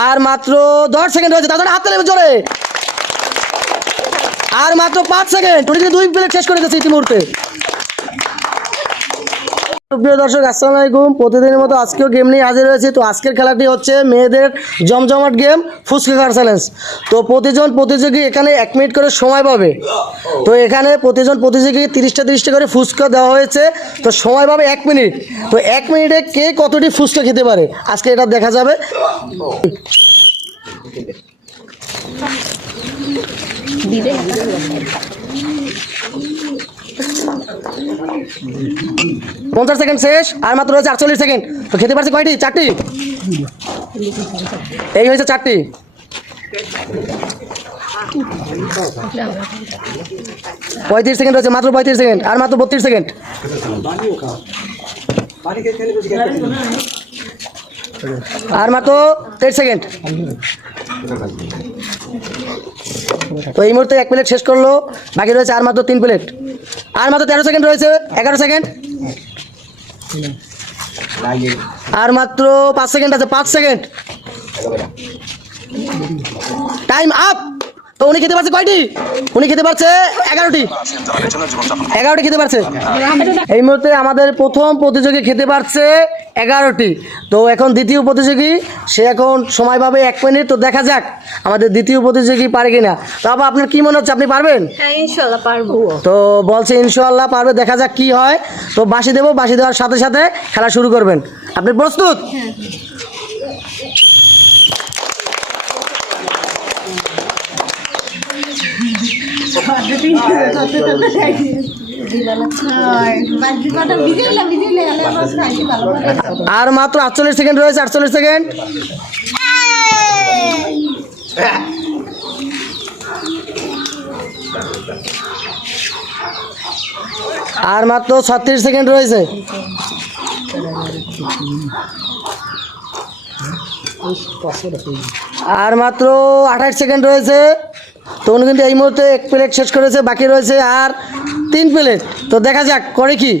আর মাত্র 10 সেকেন্ড রয়েছে, তাদের হাত তালি জোরে। আর মাত্র 5 সেকেন্ড, উনি কিন্তু 2 প্লেট শেষ করে দিয়েছে ইতিমধ্যে। প্রিয় দর্শক, আসসালামু আলাইকুম। প্রতিদিনের মতো আজকেও গেম নিয়ে হাজির হয়েছে। তো আজকের খেলাটি হচ্ছে মেয়েদের জমজমাট গেম ফুচকা খাওয়ার চ্যালেঞ্জ। তো প্রতিজন প্রতিযোগী এখানে 1 মিনিট করে সময় পাবে। তো এখানে প্রতিজন প্রতিযোগীকে 30টা করে ফুচকা দেওয়া হয়েছে। তো সময় পাবে 1 মিনিট। তো 1 মিনিটে কে কতটি ফুচকা খেতে পারে আজকে এটা দেখা যাবে। 50 সেকেন্ড শেষ, আর মাত্র রয়েছে 48 সেকেন্ড। তো খেতে পারছে কয়টি? 4টি। এই হয়েছে 4টি। পঁয়ত্রিশ সেকেন্ড রয়েছে, মাত্র 35 সেকেন্ড, আর মাত্র 32 সেকেন্ড। আর মাত্র 23 সেকেন্ড। তো এই মুহূর্তে 1 প্লেট শেষ করলো, বাকি রয়েছে আর মাত্র 3 প্লেট। আর মাত্র 13 সেকেন্ড রয়েছে, 11 সেকেন্ড। আর মাত্র 5 সেকেন্ড আছে, 5 সেকেন্ড। Time up. তো উনি খেতে পারছে কয়টি? উনি খেতে পারছে 11টি। 11টি খেতে পারছে। এই মুহূর্তে আমাদের প্রথম প্রতিযোগী খেতে পারছে 11টি। তো এখন দ্বিতীয় প্রতিযোগী, সে এখন সময় পাবে 1 মিনিট। তো দেখা যাক আমাদের দ্বিতীয় প্রতিযোগী পারে কিনা। তো আপনার কি মনে হচ্ছে, আপনি পারবেন? হ্যাঁ, ইনশাআল্লাহ পারবো। তো বলছে ইনশাআল্লাহ পারবে, দেখা যাক কি হয়। তো বাঁশি দেবো, বাঁশি দেওয়ার সাথে সাথে খেলা শুরু করবেন। আপনি প্রস্তুত? আর মাত্র 48 সেকেন্ড রয়েছে, 48 সেকেন্ড। আর মাত্র 36 সেকেন্ড রয়েছে। আর মাত্র 28 সেকেন্ড রয়েছে। তো উনি কিন্তু এই মুহূর্তে 1 প্লেট শেষ করেছে, বাকি রয়েছে আর 3 প্লেট। তো দেখা যাক করে কি।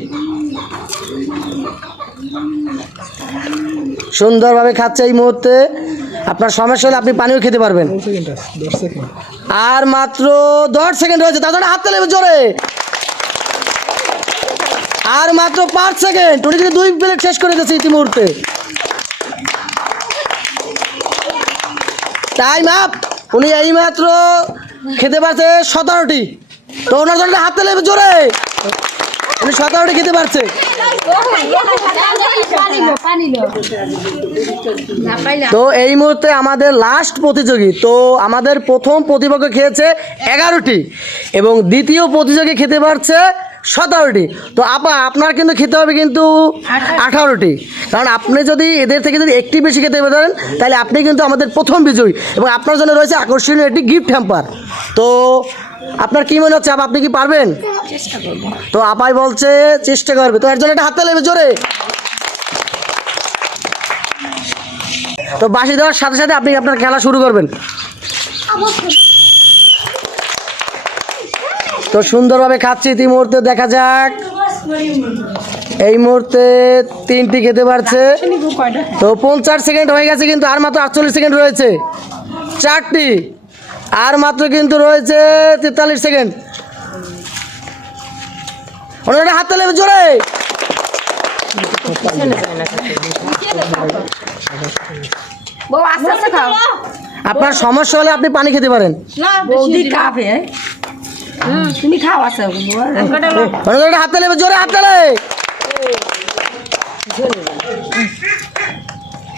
সুন্দরভাবে খাচ্ছে এই মুহূর্তে। আপনার সমস্যা হলে আপনি পানিও খেতে পারবেন। আর মাত্র 10 সেকেন্ড রয়েছে, তাদের হাত তালি জোরে। আর মাত্র 5 সেকেন্ড, উনি কিন্তু 2 প্লেট শেষ করে দিয়েছে ইতিমধ্যে। Time up. উনি এই মাত্র খেতে পারছে 17টি। তো ওনার জন্য হাত তালি জোরে। উনি 17টি খেতে পারছে। তো এই মুহূর্তে আমাদের লাস্ট প্রতিযোগী। তো আমাদের প্রথম প্রতিপক্ষ খেয়েছে 11টি এবং দ্বিতীয় প্রতিযোগী খেতে পারছে 17টি। তো আপনার কিন্তু খেতে হবে কিন্তু 18টি, কারণ আপনি যদি এদের থেকে যদি একটি বেশি খেতে পারেন তাহলে আপনি কিন্তু আমাদের প্রথম বিজয়ী এবং আপনার জন্য রয়েছে আকর্ষণীয় একটি গিফট হ্যাম্পার। তো আপনার কি মনে হচ্ছে, আপনি কি পারবেন? তো আপাই বলছে চেষ্টা করবে। তো এর জন্য একটা হাত তালি জোরে। তো বাঁশি দেওয়ার সাথে সাথে আপনি আপনার খেলা শুরু করবেন। তো সুন্দরভাবে খাচ্ছে ইতিমধ্যে, দেখা যাক। এই মুহূর্তে 3টি খেতে পারছে। তো 50 সেকেন্ড হয়ে গেছে, কিন্তু আর মাত্র 48 সেকেন্ড রয়েছে। 4টি। আর মাত্র কিন্তু রয়েছে 43 সেকেন্ড। ওনারা হাত তালি জোরে। আপনার সমস্যা হলে আপনি পানি খেতে পারেন। তুমি খাও আছে হাত তালি জোরে, হাত তালি।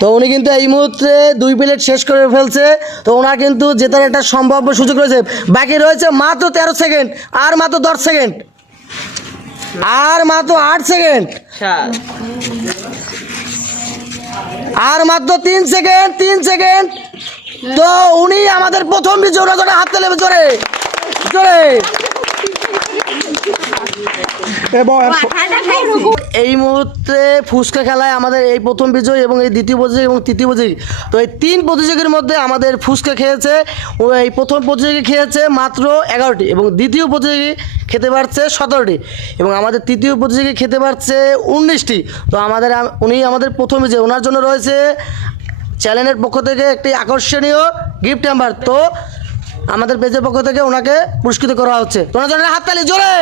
তো উনি কিন্তু এই মুহূর্তে 2 প্লেট শেষ করে ফেলছে। তো ওনার কিন্তু জেতার একটা সম্ভাব্য সুযোগ রয়েছে। বাকি রয়েছে মাত্র 13 সেকেন্ড, আর মাত্র 10 সেকেন্ড, আর মাত্র 8 সেকেন্ড, আর মাত্র 3 সেকেন্ড, 3 সেকেন্ড। তো উনি আমাদের প্রথম বিজয়ী। হাত তালি জোরে জোরে। এই মুহূর্তে ফুচকা খেলায় আমাদের এই প্রথম বিজয়ী এবং এই দ্বিতীয় প্রতিযোগী এবং তৃতীয় প্রতিযোগী। তো এই 3 প্রতিযোগীর মধ্যে আমাদের ফুচকা খেয়েছে, ও এই প্রথম প্রতিযোগী খেয়েছে মাত্র 11টি এবং দ্বিতীয় প্রতিযোগী খেতে পারছে 17টি এবং আমাদের তৃতীয় প্রতিযোগী খেতে পারছে 19টি। তো উনি আমাদের প্রথম বিজয়ী। ওনার জন্য রয়েছে চ্যানেলের পক্ষ থেকে একটি আকর্ষণীয় গিফট হ্যাম্পার। তো আমাদের পেজের পক্ষ থেকে ওনাকে পুরস্কৃত করা হচ্ছে। তোনার জন্য হাততালি জোরে।